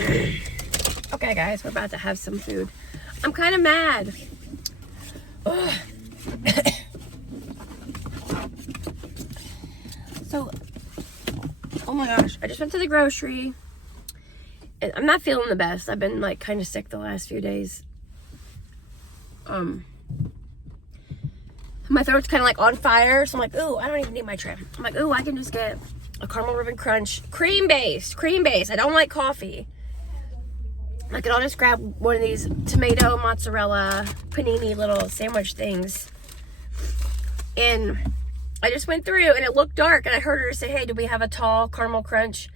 Okay, guys, we're about to have some food. I'm kind of mad. So, oh my gosh, I just went to the grocery. And I'm not feeling the best. I've been like kind of sick the last few days. My throat's kind of like on fire. So I'm like, ooh, I don't even need my tray. I'm like, ooh, I can just get a caramel ribbon crunch. Cream based. I don't like coffee. I could all just grab one of these tomato, mozzarella, panini little sandwich things. And I just went through and it looked dark. And I heard her say, hey, do we have a tall caramel crunch?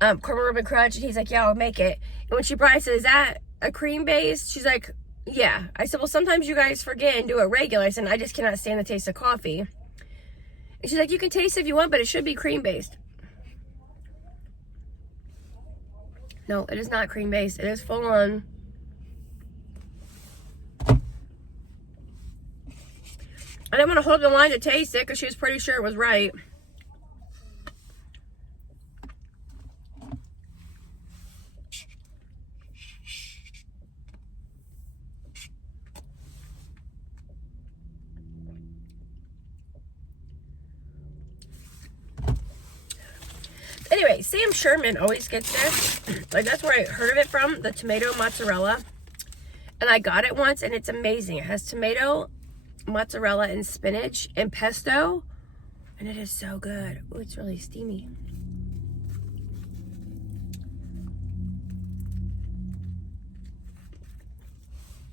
Caramel ribbon crunch, and he's like, yeah, I'll make it. And when she brought it, I said, is that a cream based? She's like, yeah. I said, well, sometimes you guys forget and do it regular. I said, I just cannot stand the taste of coffee. And she's like, you can taste it if you want, but it should be cream based. No, it is not cream based. It is full on. I didn't want to hold the line to taste it because she was pretty sure it was right. Anyway, Sam Sherman always gets this. Like, that's where I heard of it from, the tomato mozzarella. And I got it once, and it's amazing. It has tomato, mozzarella, and spinach, and pesto. And it is so good. Oh, it's really steamy.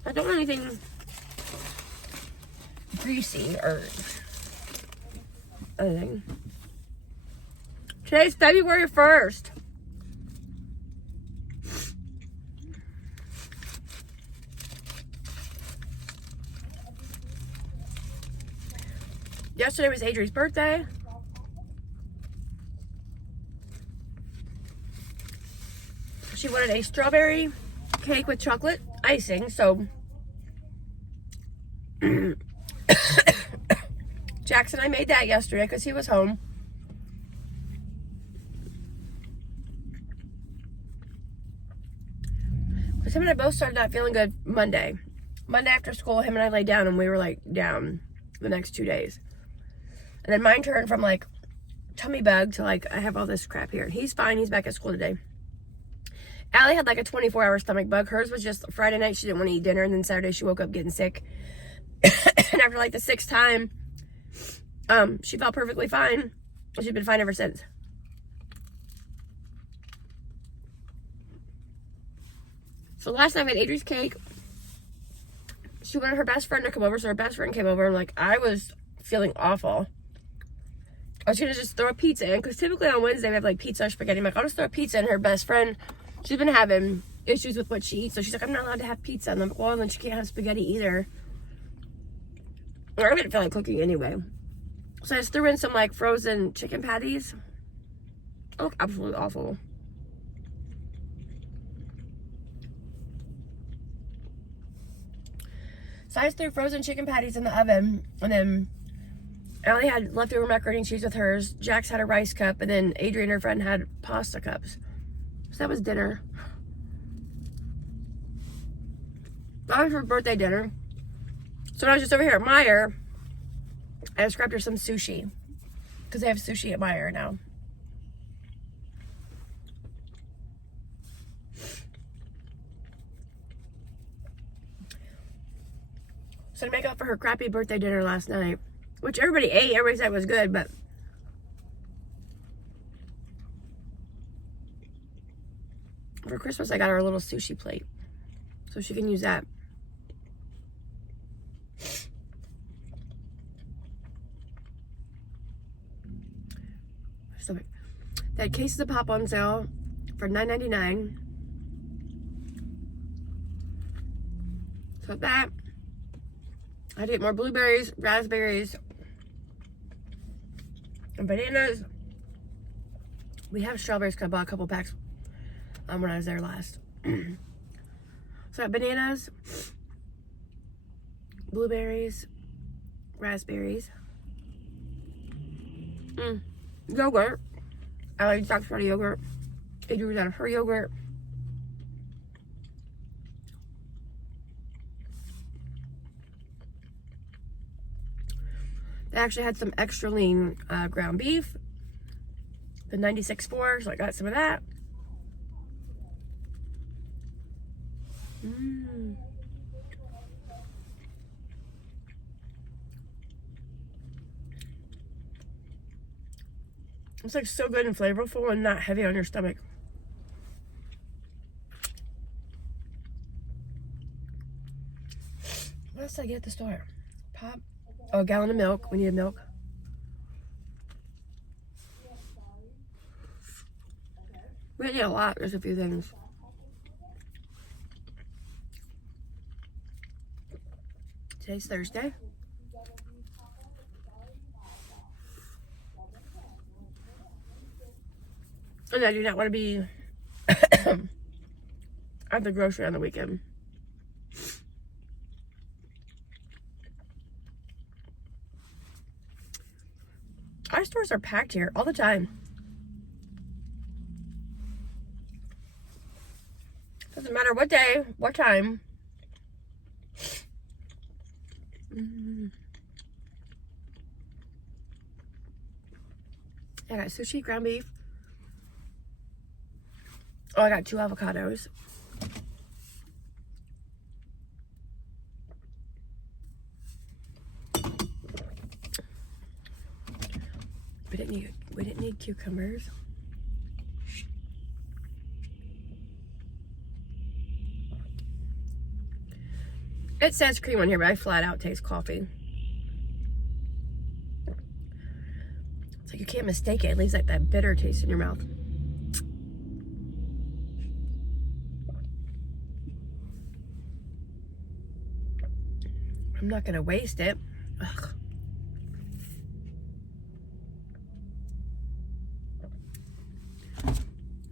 I don't want anything greasy or anything. Today's February 1st. Yesterday was Adri's birthday. She wanted a strawberry cake with chocolate icing, so Jackson and I made that yesterday because he was home. Because him and I both started not feeling good Monday. Monday after school, him and I laid down and we were like down the next 2 days. And then mine turned from like tummy bug to like I have all this crap here. He's fine. He's back at school today. Allie had like a 24-hour stomach bug. Hers was just Friday night. She didn't want to eat dinner. And then Saturday she woke up getting sick. And after like the 6th time, she felt perfectly fine. She's been fine ever since. So last night we had Adri's cake. She wanted her best friend to come over. So her best friend came over. And like I was feeling awful. I was going to just throw a pizza in. Because typically on Wednesday we have like pizza or spaghetti. I'm like, I'll just throw a pizza in. Her best friend, she's been having issues with what she eats. So she's like, I'm not allowed to have pizza. And I'm like, well, then she can't have spaghetti either. Or I didn't feel like cooking anyway. So I just threw in some like frozen chicken patties. They look absolutely awful. So I just threw frozen chicken patties in the oven. And then Allie had leftover macaroni and cheese with hers. Jax had a rice cup. And then Adrian and her friend had pasta cups. So that was dinner. That was her birthday dinner. So when I was just over here at Meijer, I just grabbed her some sushi. Because they have sushi at Meijer now. So to make up for her crappy birthday dinner last night, which everybody ate, everybody said it was good, but for Christmas I got her a little sushi plate. So she can use that. So they had cases of pop on sale for $9.99. So that, I had to get more blueberries, raspberries, and bananas. We have strawberries because I bought a couple packs when I was there last. So I have bananas, blueberries, raspberries, yogurt. I like Dr. Yogurt. Adri was out of her yogurt. They actually had some extra lean ground beef. The 96.4, so I got some of that. It's like so good and flavorful and not heavy on your stomach. What else did I get at the store? Pop. Oh, a gallon of milk. We needed milk. We didn't need a lot. There's a few things. Today's Thursday. And I do not want to be at the grocery on the weekend. Our stores are packed here all the time. Doesn't matter what day, what time. I got sushi, ground beef. Oh, I got 2 avocados. We didn't need cucumbers. It says cream on here, but I flat out taste coffee. It's like you can't mistake it. It leaves like that bitter taste in your mouth. I'm not gonna waste it. Ugh.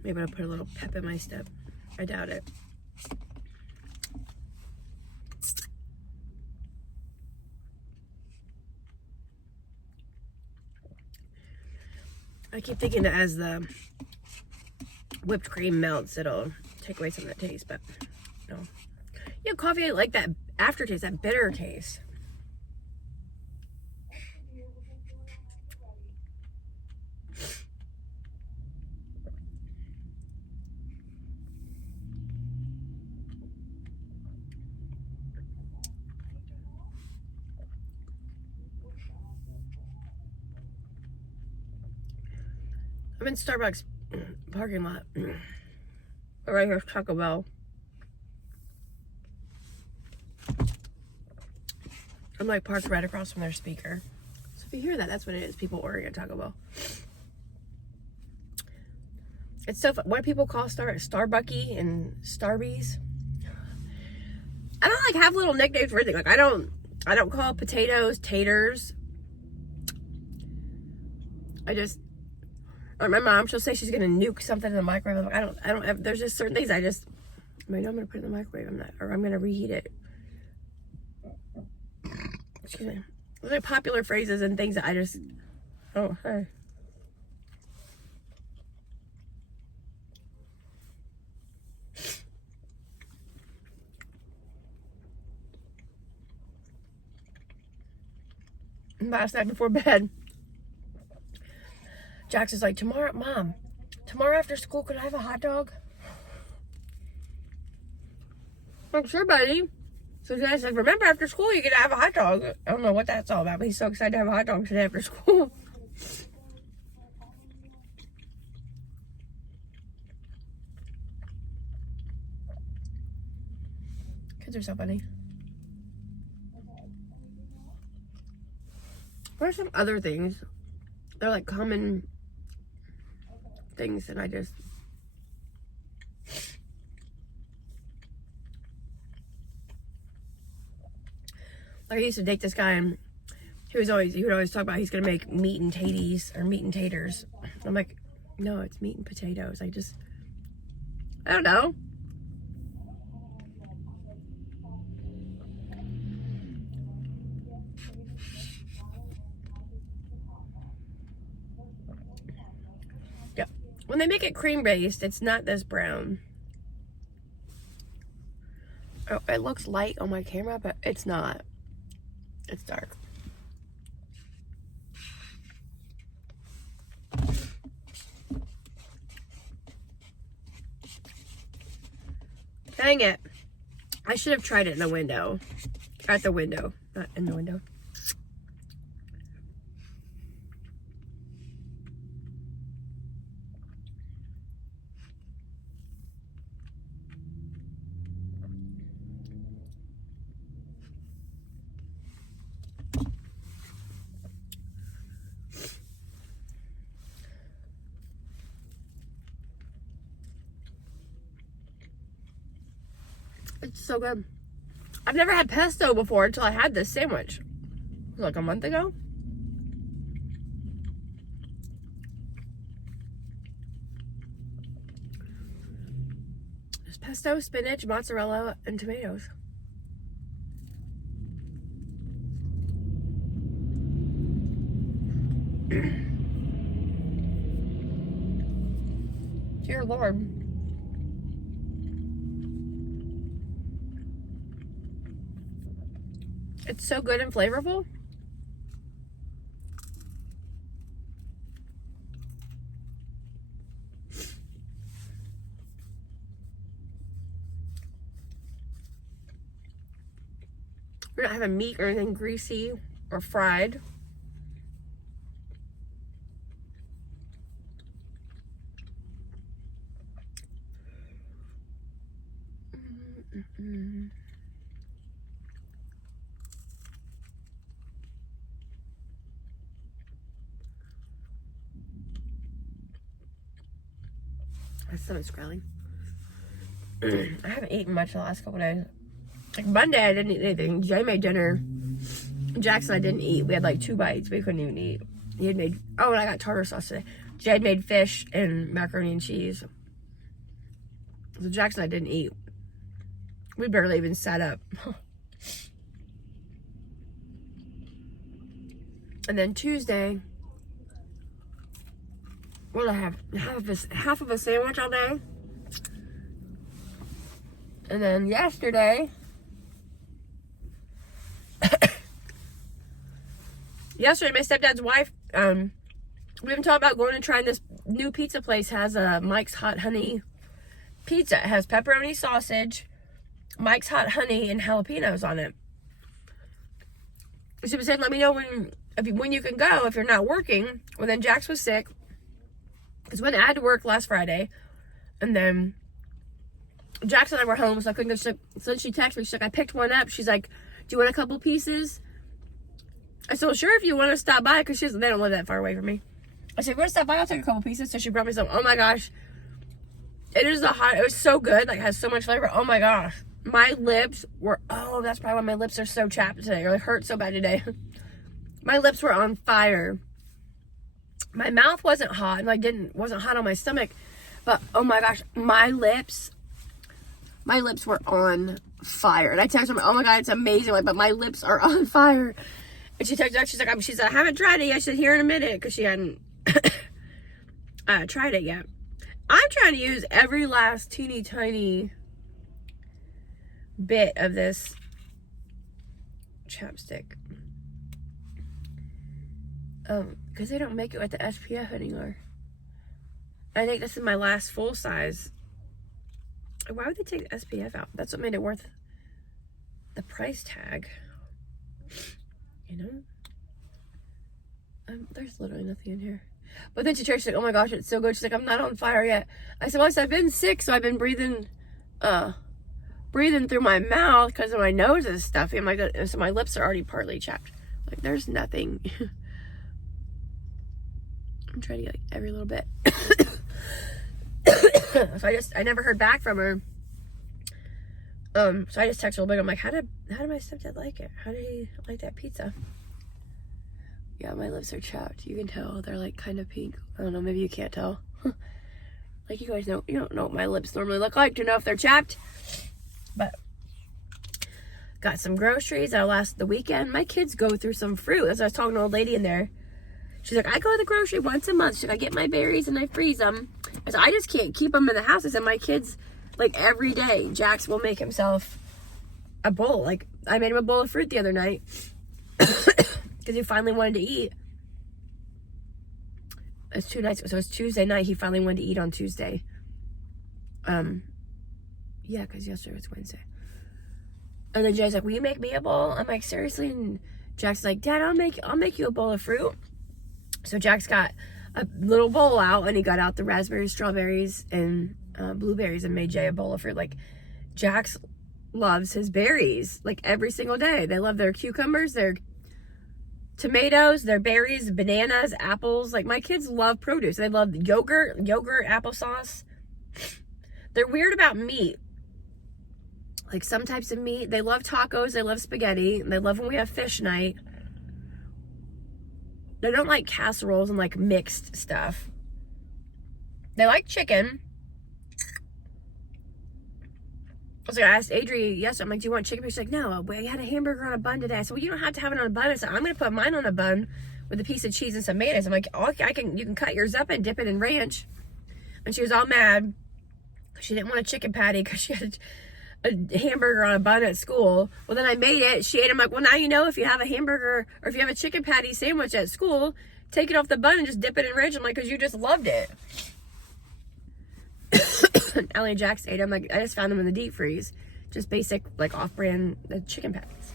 Maybe I'll put a little pep in my step. I doubt it. I keep thinking that as the whipped cream melts, it'll take away some of that taste, but no. You know, coffee, I like that aftertaste, that bitter taste. I'm in Starbucks parking lot. Right here's Taco Bell. I'm like parked right across from their speaker. So if you hear that, that's what it is. People ordering at Taco Bell. It's so fun. What do people call Starbucky and Starbies? I don't like have little nicknames for anything. Like I don't call potatoes taters. Or my mom, she'll say she's gonna nuke something in the microwave. Like, I don't have, there's just certain things I know I'm gonna put it in the microwave. I'm gonna reheat it. Excuse me. Those are popular phrases and things that oh, hey. Last night before bed, Jax is like, Mom, tomorrow after school, could I have a hot dog? I'm sure, buddy. So I said, remember, after school, you get to have a hot dog. I don't know what that's all about, but he's so excited to have a hot dog today after school. Kids are so funny. What are some other things? They're like common things that I used to date this guy and he would always talk about he's gonna make meat and taties or meat and taters. I'm like, no, it's meat and potatoes. I don't know. Yeah. When they make it cream based, it's not this brown. Oh, it looks light on my camera, but it's not. It's dark. Dang it. I should have tried it in the window. At the window. Not in the window. It's so good. I've never had pesto before until I had this sandwich. Like a month ago. There's pesto, spinach, mozzarella, and tomatoes. Dear Lord. It's so good and flavorful. We're not having meat or anything greasy or fried. My stomach's growling. I haven't eaten much the last couple days. Like Monday, I didn't eat anything. Jay made dinner. Jackson, I didn't eat. We had like 2 bites. We couldn't even eat. He had made, oh, and I got tartar sauce today. Jay made fish and macaroni and cheese. So Jackson, I didn't eat. We barely even sat up. And then Tuesday, what did I have? Half of a sandwich all day. And then yesterday, my stepdad's wife, we've been talking about going and trying this new pizza place. Has a Mike's Hot Honey pizza. It has pepperoni sausage, Mike's Hot Honey, and jalapenos on it. She said, let me know when you can go if you're not working. Well, then Jax was sick. Because when I had to work last Friday, and then Jax and I were home, so I couldn't go. So she texted me. She's like, I picked one up. She's like, do you want a couple pieces? I said, well, sure, if you want to stop by, because they don't live that far away from me. I said, we're going to stop by, I'll take a couple pieces. So she brought me some. Oh my gosh. It was so good. Like, it has so much flavor. Oh my gosh. My lips were, that's probably why my lips are so chapped today, or like hurt so bad today. My lips were on fire. My mouth wasn't hot, and wasn't hot on my stomach, but oh my gosh, my lips were on fire. And I texted her, oh my god, it's amazing, like, but my lips are on fire. And she texted, she's like, I haven't tried it yet. I said, here in a minute, because she hadn't tried it yet. I'm trying to use every last teeny tiny bit of this chapstick. Because they don't make it with the SPF anymore. I think this is my last full size. Why would they take the SPF out? That's what made it worth the price tag. You know? There's literally nothing in here. But then she's like, oh my gosh, it's so good. She's like, I'm not on fire yet. I said, well, I've been sick, so I've been breathing through my mouth because my nose is stuffy. I'm like, so my lips are already partly chapped. Like, there's nothing. I'm trying to get like every little bit. So I never heard back from her. So I just texted her a little bit. I'm like, how did my stepdad like it? How did he like that pizza? Yeah, my lips are chapped. You can tell they're like kind of pink. I don't know, maybe you can't tell. Like, you guys know, you don't know what my lips normally look like to know if they're chapped. But got some groceries that'll last the weekend. My kids go through some fruit. As I was talking to an old lady in there, she's like, I go to the grocery once a month. She's like, I get my berries and I freeze them. I said, I just can't keep them in the house. I said, my kids, like, every day, Jax will make himself a bowl. Like, I made him a bowl of fruit the other night because he finally wanted to eat. It's 2 nights, so it's Tuesday night. He finally wanted to eat on Tuesday. Yeah, because yesterday was Wednesday. And then Jay's like, will you make me a bowl? I'm like, seriously? And Jack's like, Dad, I'll make you a bowl of fruit. So Jack's got a little bowl out, and he got out the raspberries, strawberries, and blueberries, and made Jay a bowl of fruit. Like, Jax loves his berries, like, every single day. They love their cucumbers, their tomatoes, their berries, bananas, apples. Like, my kids love produce. They love yogurt, applesauce. They're weird about meat. Like, some types of meat. They love tacos. They love spaghetti. They love when we have fish night. They don't like casseroles and, like, mixed stuff. They like chicken. I asked Adri yesterday, I'm like, do you want chicken? She's like, no, I had a hamburger on a bun today. I said, well, you don't have to have it on a bun. I said, I'm going to put mine on a bun with a piece of cheese and some mayonnaise. I'm like, oh, you can cut yours up and dip it in ranch. And she was all mad because she didn't want a chicken patty because she had a hamburger on a bun at school. Well, then I made it. She ate it. I'm like, well, now you know if you have a hamburger or if you have a chicken patty sandwich at school, take it off the bun and just dip it in ranch. I'm like, because you just loved it. Ellie and Jax ate them. Like, I just found them in the deep freeze. Just basic, like, off-brand chicken patties.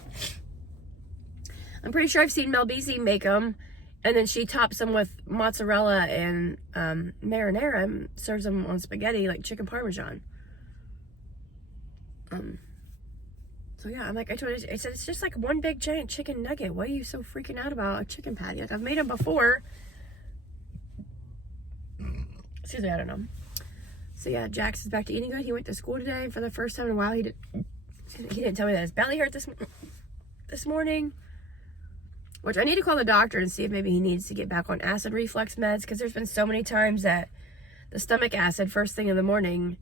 I'm pretty sure I've seen Mel Beasley make them, and then she tops them with mozzarella and marinara and serves them on spaghetti, like chicken parmesan. So yeah, I'm like, I said, it's just like one big giant chicken nugget. Why are you so freaking out about a chicken patty? Like, I've made them before. Excuse me, I don't know. So yeah, Jax is back to eating good. He went to school today for the first time in a while. He didn't tell me that his belly hurt this morning, which I need to call the doctor and see if maybe he needs to get back on acid reflux meds, because there's been so many times that the stomach acid first thing in the morning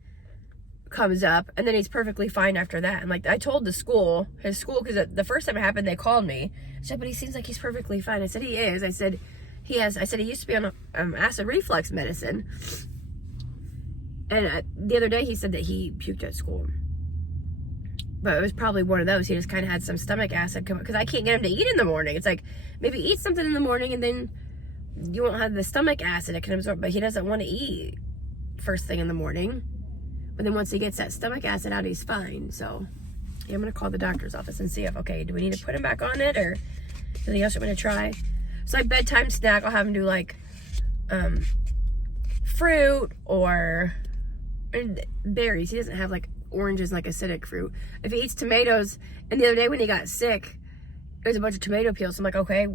comes up, and then he's perfectly fine after that. And like, I told his school, because the first time it happened, they called me. I said, but he seems like he's perfectly fine. I said, he is. I said, he used to be on acid reflux medicine. And the other day he said that he puked at school. But it was probably one of those. He just kind of had some stomach acid come up. Because I can't get him to eat in the morning. It's like, maybe eat something in the morning and then you won't have the stomach acid it can absorb. But he doesn't want to eat first thing in the morning. But then once he gets that stomach acid out, he's fine. So yeah, I'm going to call the doctor's office and see if, okay, do we need to put him back on it? Or anything else I'm going to try? So like bedtime snack, I'll have him do like fruit or berries. He doesn't have like oranges, like acidic fruit. If he eats tomatoes, and the other day when he got sick, there was a bunch of tomato peels. So I'm like, okay,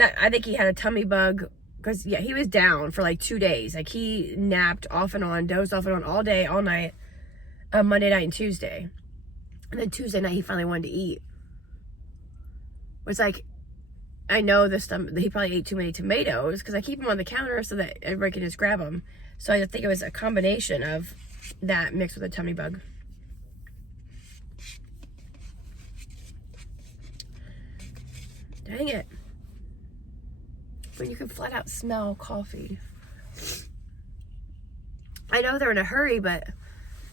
I think he had a tummy bug, because yeah, he was down for like 2 days. Like, he napped off and on, dozed off and on all day, all night, Monday night and Tuesday. And then Tuesday night he finally wanted to eat. It's like, I know he probably ate too many tomatoes, because I keep them on the counter so that everybody can just grab them. So I think it was a combination of that mixed with a tummy bug. Dang it. When you can flat out smell coffee. I know they're in a hurry, but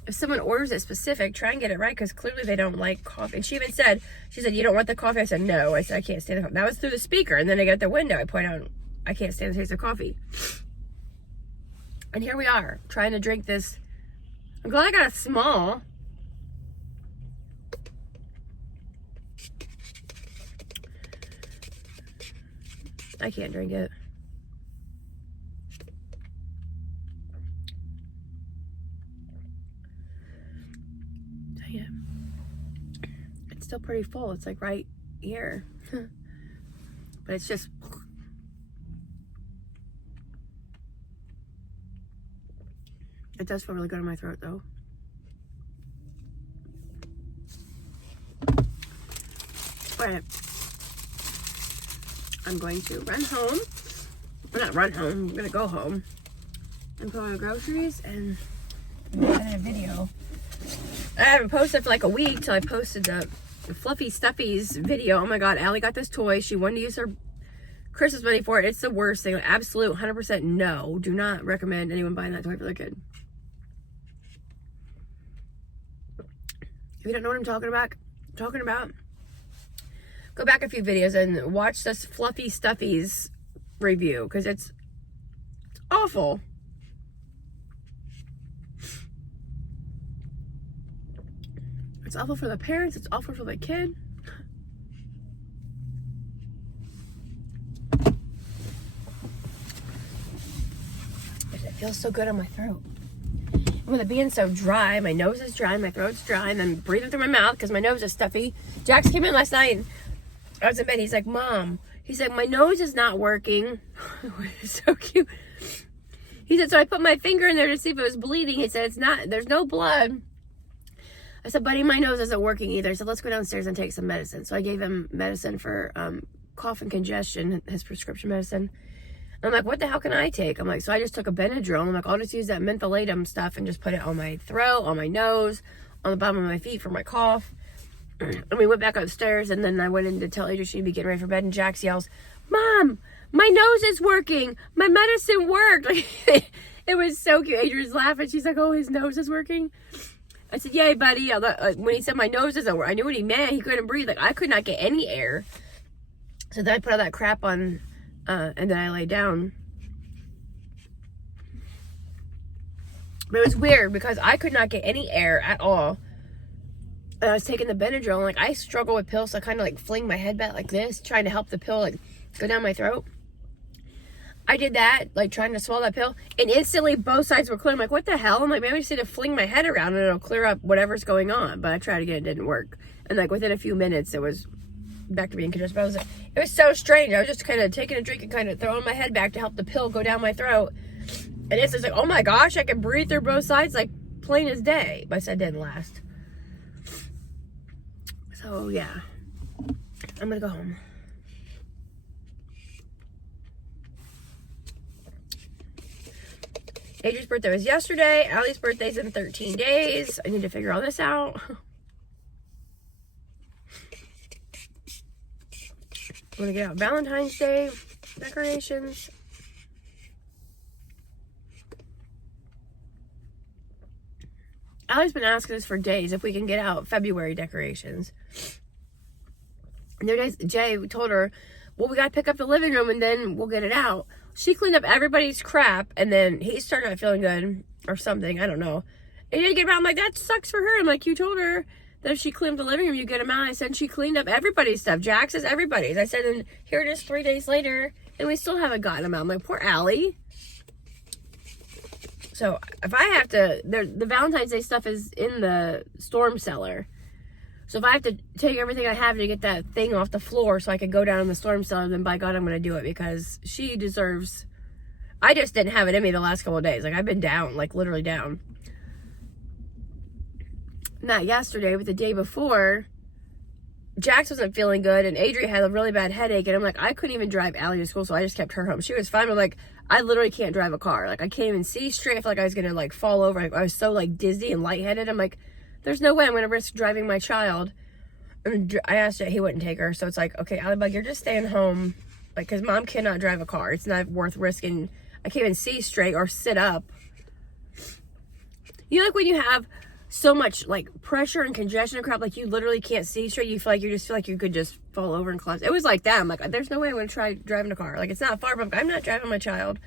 if someone orders it specific, try and get it right, because clearly they don't like coffee. And she even said, you don't want the coffee? I said, no. I said, I can't stand the coffee. That was through the speaker. And then I got the window. I point out, I can't stand the taste of coffee. And here we are, trying to drink this. I'm glad I got a small. I can't drink it. Dang it. It's still pretty full. It's like right here. But it's just... It does feel really good in my throat, though. But I'm going to run home. Well, not run home. I'm going to go home and put my groceries and edit a video. I haven't posted for like a week till I posted the Fluffy Stuffies video. Oh my God, Allie got this toy. She wanted to use her Christmas money for it. It's the worst thing. Absolute 100% no. Do not recommend anyone buying that toy for their kid. If you don't know what I'm talking about, go back a few videos and watch this Fluffy Stuffies review, because it's awful. It's awful for the parents. It's awful for the kid. It feels so good on my throat. With it being so dry, my nose is dry, my throat's dry, and then breathing through my mouth because my nose is stuffy. Jax came in last night and I was in bed. He's like, Mom, he said, my nose is not working. It's so cute. He said, so I put my finger in there to see if it was bleeding. He said, it's not, there's no blood. I said, buddy, my nose isn't working either. So let's go downstairs and take some medicine. So I gave him medicine for cough and congestion, his prescription medicine. I'm like, what the hell can I take? I'm like, so I just took a Benadryl. I'm like, I'll just use that mentholatum stuff and just put it on my throat, on my nose, on the bottom of my feet for my cough. And we went back upstairs, and then I went in to tell Adrian she'd be getting ready for bed, and Jax yells, Mom, my nose is working. My medicine worked. It was so cute. Adrian's laughing. She's like, oh, his nose is working? I said, yay, buddy. When he said my nose isn't working, I knew what he meant. He couldn't breathe. Like, I could not get any air. So then I put all that crap on, and then I lay down. But it was weird because I could not get any air at all. And I was taking the Benadryl, and like I struggle with pills, so I kind of like fling my head back like this, trying to help the pill like go down my throat. I did that, like trying to swallow that pill, and instantly both sides were clear. I'm like, what the hell? I'm like, maybe I just need to fling my head around and it'll clear up whatever's going on. But I tried again, it didn't work. And like within a few minutes, it was back to being congested. But it was so strange. I was just kind of taking a drink and kind of throwing my head back to help the pill go down my throat. And it's just like, oh my gosh, I can breathe through both sides like plain as day. But it didn't last. So yeah, I'm gonna go home. Adrian's birthday was yesterday. Allie's birthday's in 13 days. I need to figure all this out. I'm gonna get out Valentine's Day decorations. Allie's been asking us for days if we can get out February decorations. And the other day, Jay told her, well, we got to pick up the living room and then we'll get it out. She cleaned up everybody's crap, and then he started not feeling good or something. I don't know. And he didn't get them out. I'm like, that sucks for her. I'm like, you told her that if she cleaned up the living room, you get them out. I said, she cleaned up everybody's stuff. Jax's, everybody's. I said, and here it is 3 days later, and we still haven't gotten them out. I'm like, poor Allie. So if I have to, the Valentine's Day stuff is in the storm cellar. So if I have to take everything I have to get that thing off the floor so I can go down in the storm cellar, then by God, I'm going to do it, because she deserves. I just didn't have it in me the last couple of days. Like, I've been down, like literally down. Not yesterday, but the day before, Jax wasn't feeling good, and Adrian had a really bad headache, and I'm like, I couldn't even drive Allie to school, so I just kept her home. She was fine. I'm like, I literally can't drive a car. Like, I can't even see straight. I feel like I was gonna like fall over. I was so like dizzy and lightheaded. I'm like, there's no way I'm gonna risk driving my child. And I asked Jay, he wouldn't take her. So it's like, okay, Allie Bug, you're just staying home, like, because Mom cannot drive a car. It's not worth risking. I can't even see straight or sit up. You know, like when you have so much like pressure and congestion and crap, like you literally can't see straight. You feel like you could just fall over and collapse. It was like that. I'm like, there's no way I'm gonna try driving a car. Like, it's not far, but I'm not driving my child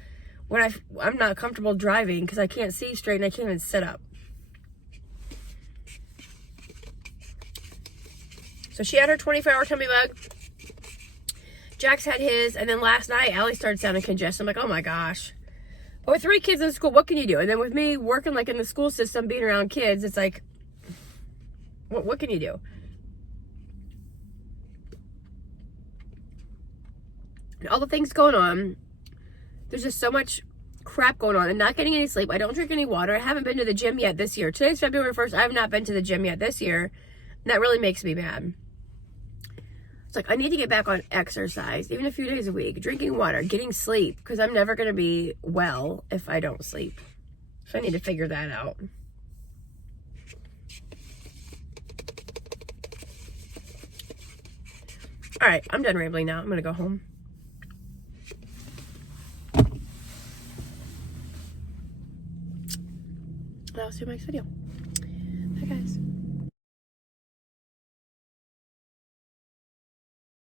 when I'm not comfortable driving because I can't see straight and I can't even sit up. So she had her 24-hour tummy bug. Jax had his, and then last night Allie started sounding congested. I'm like, oh my gosh. But with 3 kids in school, what can you do? And then with me working like in the school system, being around kids, it's like, what can you do? And all the things going on, there's just so much crap going on and not getting any sleep. I don't drink any water. I haven't been to the gym yet this year. Today's February 1st. I have not been to the gym yet this year. And that really makes me mad. It's like, I need to get back on exercise, even a few days a week, drinking water, getting sleep, because I'm never going to be well if I don't sleep. So I need to figure that out. All right, I'm done rambling now. I'm going to go home. I'll see you in my next video. Bye, guys.